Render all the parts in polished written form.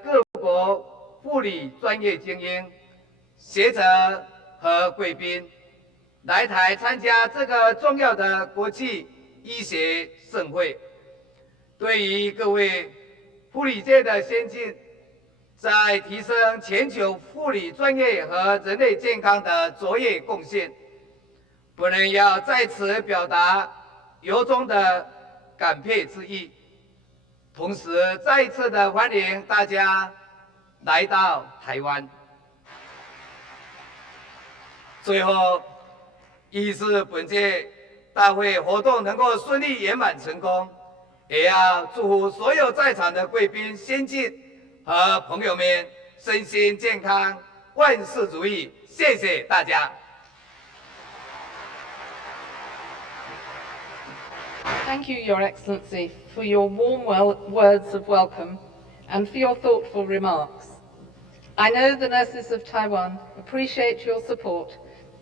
各国护理专业精英、学者和贵宾来台参加这个重要的国际医学盛会。对于各位护理界的先进，在提升全球护理专业和人类健康的卓越贡献，本人要在此表达由衷的感佩之意。同时，再一次的欢迎大家来到台湾。最后，预祝本届大会活动能够顺利圆满成功，也要祝福所有在场的贵宾、先进和朋友们身心健康，万事如意。谢谢大家。Thank you, Your Excellency, for your warm words of welcome and for your thoughtful remarks. I know the nurses of Taiwan appreciate your support,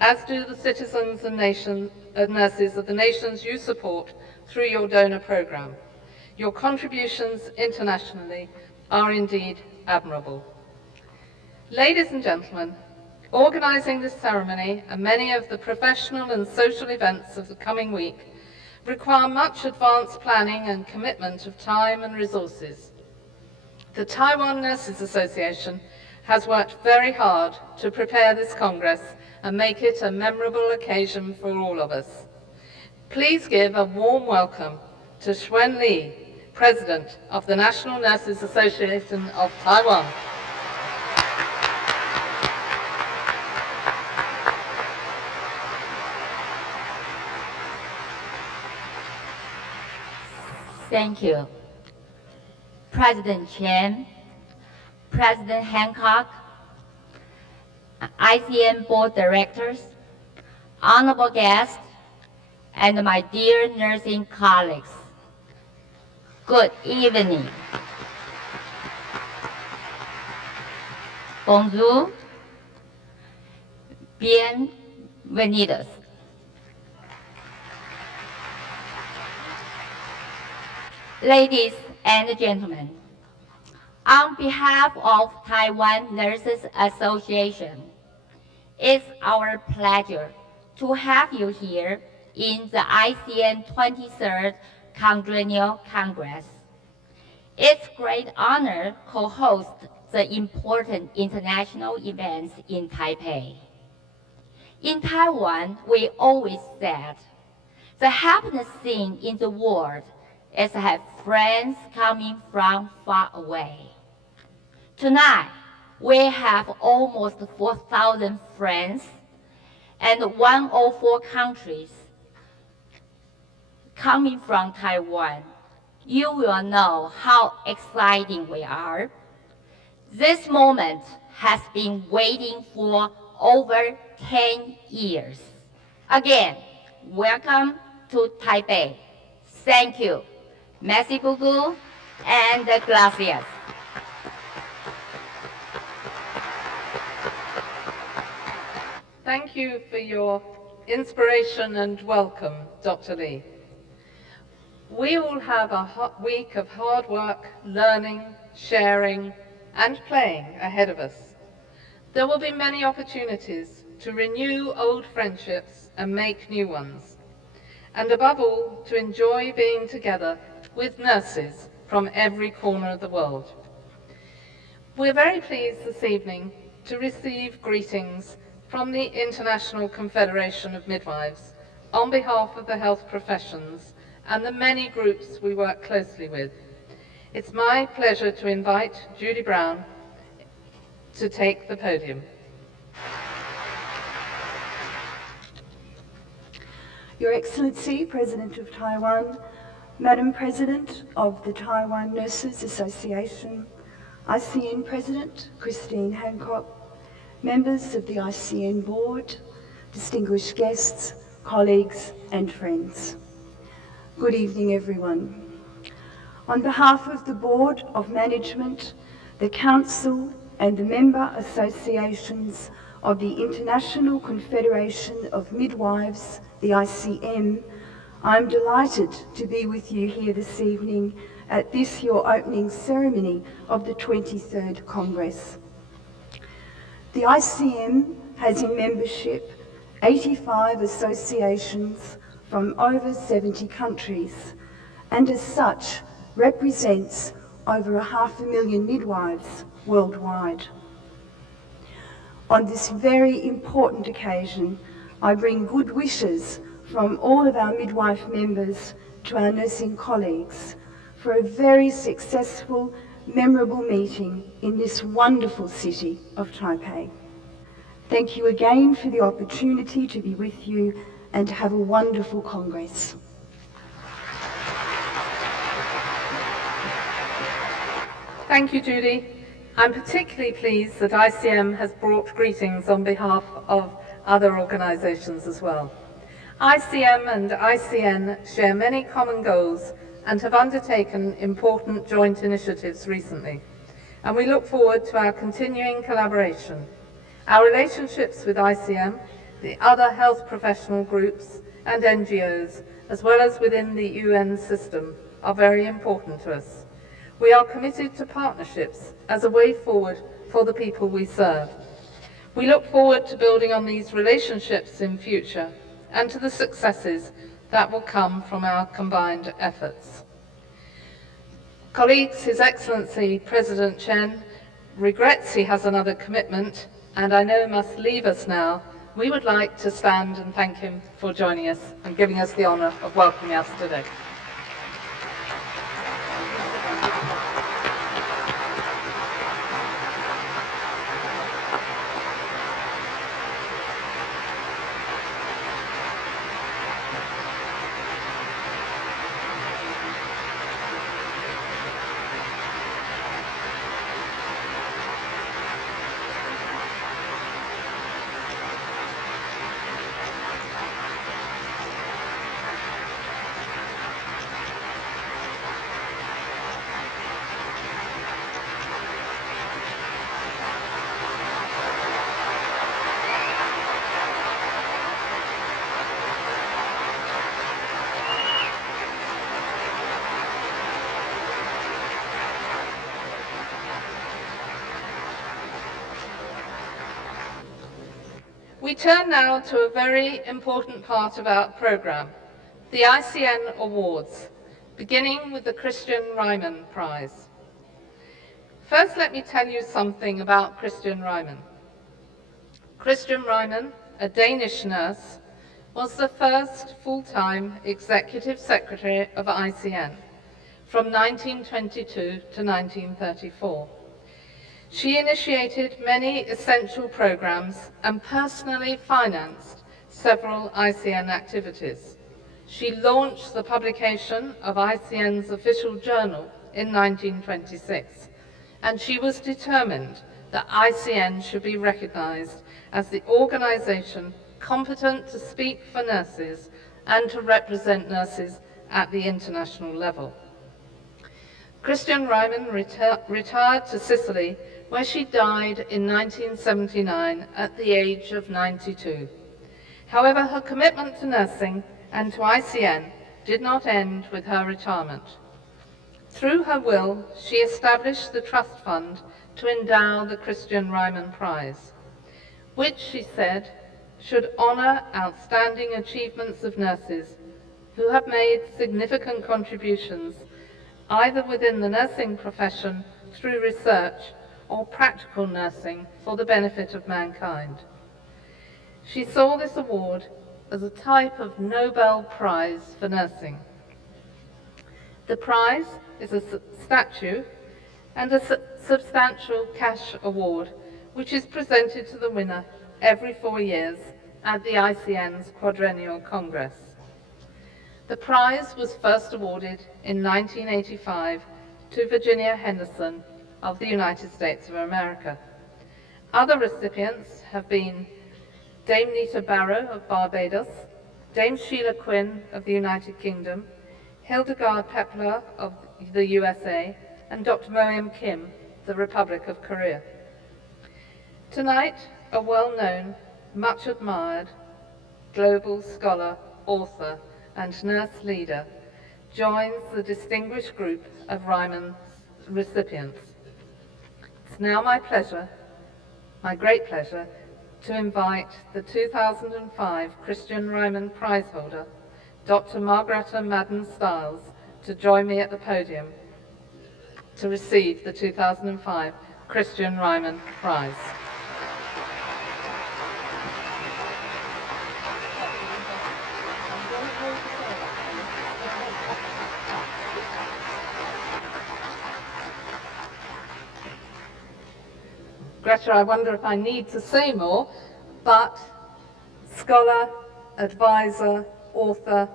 as do the citizens and nurses of the nations you support through your donor program. Your contributions internationally are indeed admirable. Ladies and gentlemen, organising this ceremony and many of the professional and social events of the coming week require much advanced planning and commitment of time and resources. The Taiwan Nurses Association has worked very hard to prepare this Congress and make it a memorable occasion for all of us. Please give a warm welcome to Xuan Li, President of the National Nurses Association of Taiwan. Thank you. President Chen, President Hancock, ICN Board Directors, honorable guests, and my dear nursing colleagues. Good evening. Bonjour. Bienvenidos. Ladies and gentlemen, on behalf of Taiwan Nurses Association, it's our pleasure to have you here in the ICN 23rd Quadrennial Congress. It's a great honor to co-host the important international events in Taipei. In Taiwan, we always said, the happiest thing in the world is to have friends coming from far away. Tonight, we have almost 4,000 friends and 104 countries coming from Taiwan. You will know how exciting we are. This moment has been waiting for over 10 years. Again, welcome to Taipei. Thank you. Merci beaucoup and gracias. Thank you for your inspiration and welcome, Dr. Lee. We all have a hot week of hard work, learning, sharing, and playing ahead of us. There will be many opportunities to renew old friendships and make new ones, and above all, to enjoy being together with nurses from every corner of the world. We're very pleased this evening to receive greetings from the International Confederation of Midwives on behalf of the health professions and the many groups we work closely with. It's my pleasure to invite Judy Brown to take the podium. Your Excellency, President of Taiwan, Madam President of the Taiwan Nurses Association, ICN President Christine Hancock, members of the ICN Board, distinguished guests, colleagues and friends. Good evening, everyone. On behalf of the Board of Management, the Council and the member associations of the International Confederation of Midwives, the ICN, I'm delighted to be with you here this evening at this your opening ceremony of the 23rd Congress. The ICN has in membership 85 associations from over 70 countries, and as such represents over 500,000 midwives worldwide. On this very important occasion, I bring good wishes from all of our midwife members to our nursing colleagues for a very successful, memorable meeting in this wonderful city of Taipei. Thank you again for the opportunity to be with you, and have a wonderful Congress. Thank you, Judy. I'm particularly pleased that ICM has brought greetings on behalf of other organisations as well. ICM and ICN share many common goals and have undertaken important joint initiatives recently, and we look forward to our continuing collaboration. Our relationships with ICM, the other health professional groups and NGOs, as well as within the UN system, are very important to us. We are committed to partnerships as a way forward for the people we serve. We look forward to building on these relationships in future and to the successes that will come from our combined efforts. Colleagues, His Excellency President Chen regrets he has another commitment and I know must leave us now. We would like to stand and thank him for joining us and giving us the honour of welcoming us today. We turn now to a very important part of our programme, the ICN Awards, beginning with the Christian Ryman Prize. First, let me tell you something about Christian Ryman. Christian Ryman, a Danish nurse, was the first full-time executive secretary of ICN from 1922 to 1934. She initiated many essential programs and personally financed several ICN activities. She launched the publication of ICN's official journal in 1926, and she was determined that ICN should be recognized as the organization competent to speak for nurses and to represent nurses at the international level. Christian Ryman retired to Sicily, where she died in 1979 at the age of 92. However, her commitment to nursing and to ICN did not end with her retirement. Through her will, she established the trust fund to endow the Christian Ryman Prize, which, she said, should honour outstanding achievements of nurses who have made significant contributions either within the nursing profession through research or practical nursing for the benefit of mankind. She saw this award as a type of Nobel Prize for nursing. The prize is a statue and a substantial cash award which is presented to the winner every 4 years at the ICN's Quadrennial Congress. The prize was first awarded in 1985 to Virginia Henderson of the United States of America. Other recipients have been Dame Nita Barrow of Barbados, Dame Sheila Quinn of the United Kingdom, Hildegard Pepler of the USA, and Dr. Moyam Kim, the Republic of Korea. Tonight, a well-known, much admired, global scholar, author, and nurse leader, joins the distinguished group of Ryman recipients. It's now my great pleasure, to invite the 2005 Christian Ryman Prize holder, Dr. Margaretta Madden-Stiles, to join me at the podium to receive the 2005 Christian Ryman Prize. Greta, I wonder if I need to say more, but scholar, advisor, author,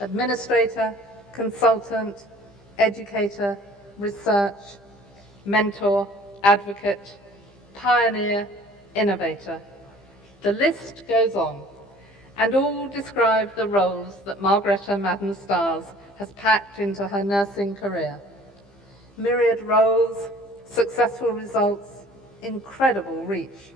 administrator, consultant, educator, research, mentor, advocate, pioneer, innovator. The list goes on, and all describe the roles that Margaretta Madden-Stiles has packed into her nursing career. Myriad roles, successful results, incredible reach.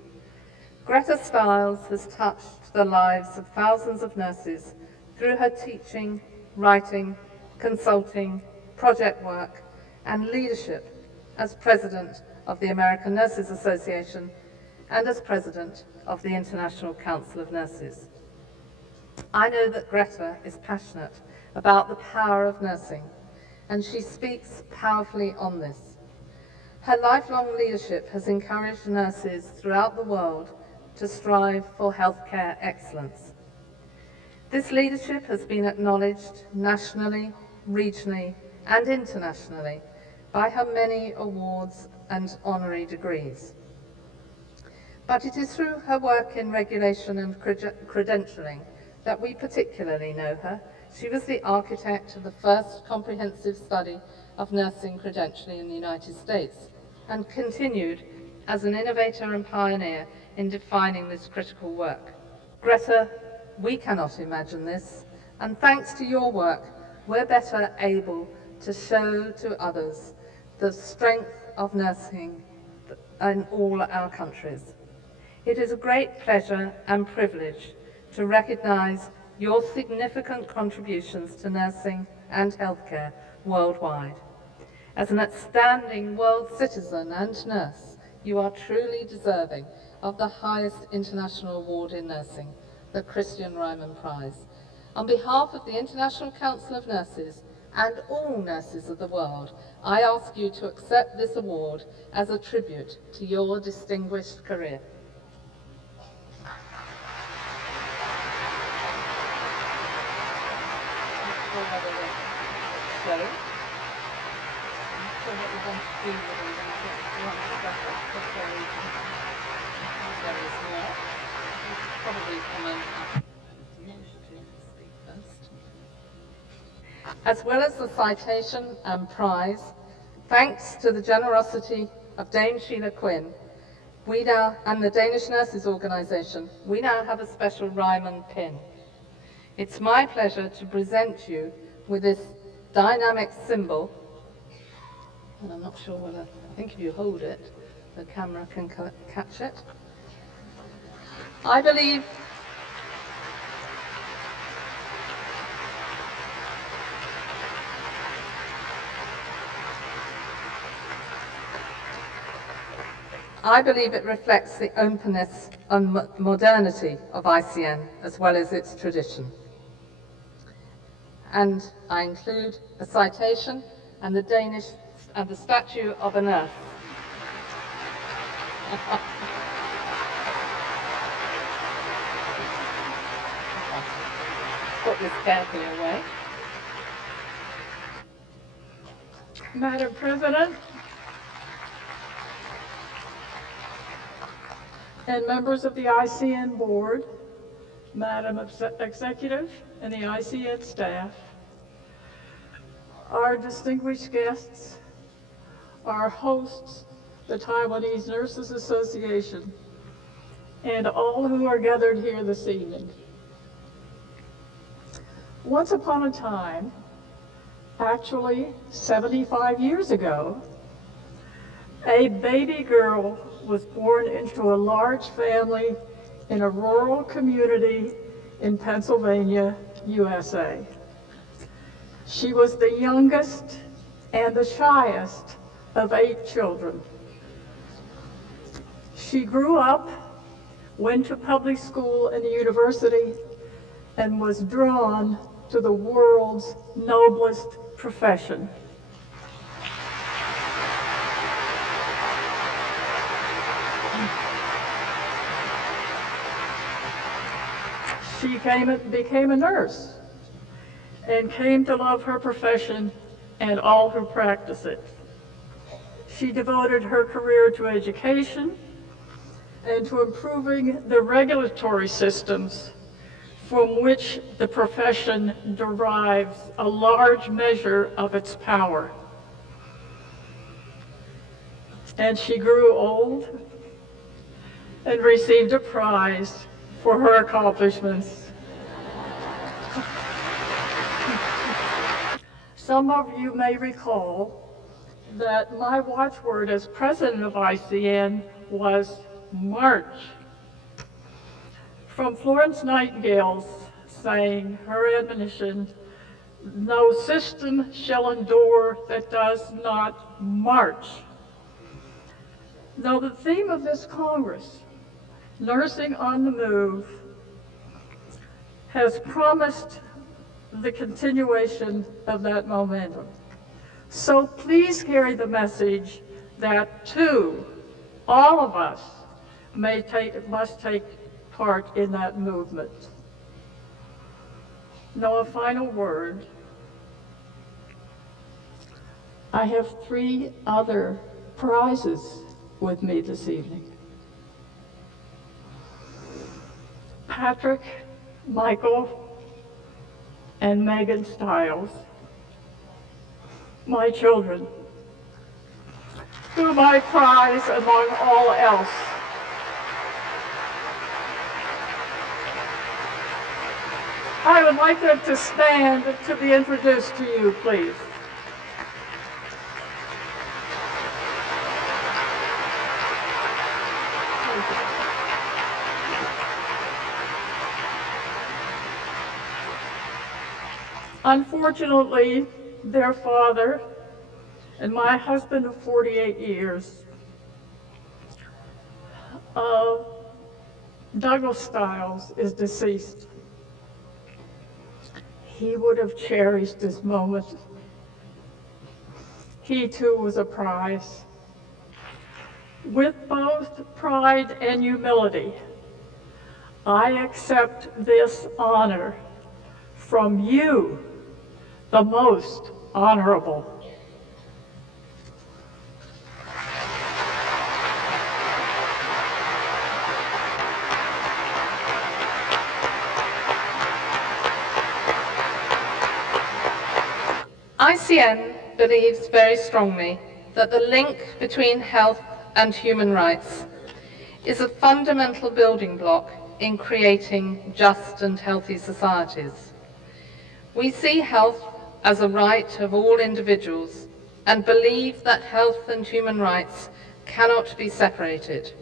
Greta Stiles has touched the lives of thousands of nurses through her teaching, writing, consulting, project work, and leadership as president of the American Nurses Association and as president of the International Council of Nurses. I know that Greta is passionate about the power of nursing, and she speaks powerfully on this. Her lifelong leadership has encouraged nurses throughout the world to strive for healthcare excellence. This leadership has been acknowledged nationally, regionally, and internationally by her many awards and honorary degrees. But it is through her work in regulation and credentialing that we particularly know her. She was the architect of the first comprehensive study of nursing credentialing in the United States, and continued as an innovator and pioneer in defining this critical work. Greta, we cannot imagine this, and thanks to your work, we're better able to show to others the strength of nursing in all our countries. It is a great pleasure and privilege to recognize your significant contributions to nursing and healthcare worldwide. As an outstanding world citizen and nurse, you are truly deserving of the highest international award in nursing, the Christian Ryman Prize. On behalf of the International Council of Nurses and all nurses of the world, I ask you to accept this award as a tribute to your distinguished career. As well as the citation and prize, thanks to the generosity of Dame Sheila Quinn, and the Danish Nurses Organisation, we now have a special Ryman pin. It's my pleasure to present you with this dynamic symbol, and I'm not sure whether, I think if you hold it, the camera can catch it. I believe it reflects the openness and modernity of ICN, as well as its tradition. And I include a citation and the statue of a nurse. Put this carefully away. Madam President, and members of the ICN Board, Madam Executive and the ICN staff, our distinguished guests, our hosts, the Taiwanese Nurses Association, and all who are gathered here this evening. Once upon a time, actually 75 years ago, a baby girl was born into a large family in a rural community in Pennsylvania, USA. She was the youngest and the shyest of 8 children. She grew up, went to public school and university, and was drawn to the world's noblest profession. She became a nurse and came to love her profession and all who practice it. She devoted her career to education and to improving the regulatory systems from which the profession derives a large measure of its power. And she grew old and received a prize for her accomplishments. Some of you may recall that my watchword as president of ICN was March. From Florence Nightingale's saying, her admonition, "No system shall endure that does not march." Now, the theme of this Congress, Nursing on the Move, has promised the continuation of that momentum. So please carry the message that, too, all of us must take part in that movement. Now, a final word. I have 3 other prizes with me this evening. Patrick, Michael, and Megan Stiles, my children, whom I prize among all else. I would like them to stand to be introduced to you, please. Unfortunately, their father and my husband of 48 years, Douglas Stiles, is deceased. He would have cherished this moment. He too was a prize. With both pride and humility, I accept this honor from you, the most honorable. ICN believes very strongly that the link between health and human rights is a fundamental building block in creating just and healthy societies. We see health as a right of all individuals and believe that health and human rights cannot be separated,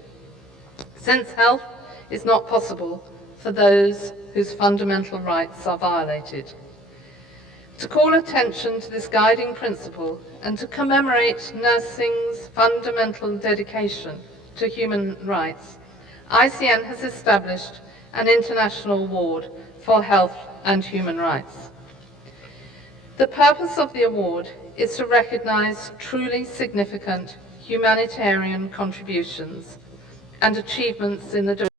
since health is not possible for those whose fundamental rights are violated. To call attention to this guiding principle and to commemorate nursing's fundamental dedication to human rights, ICN has established an international award for health and human rights. The purpose of the award is to recognize truly significant humanitarian contributions and achievements in the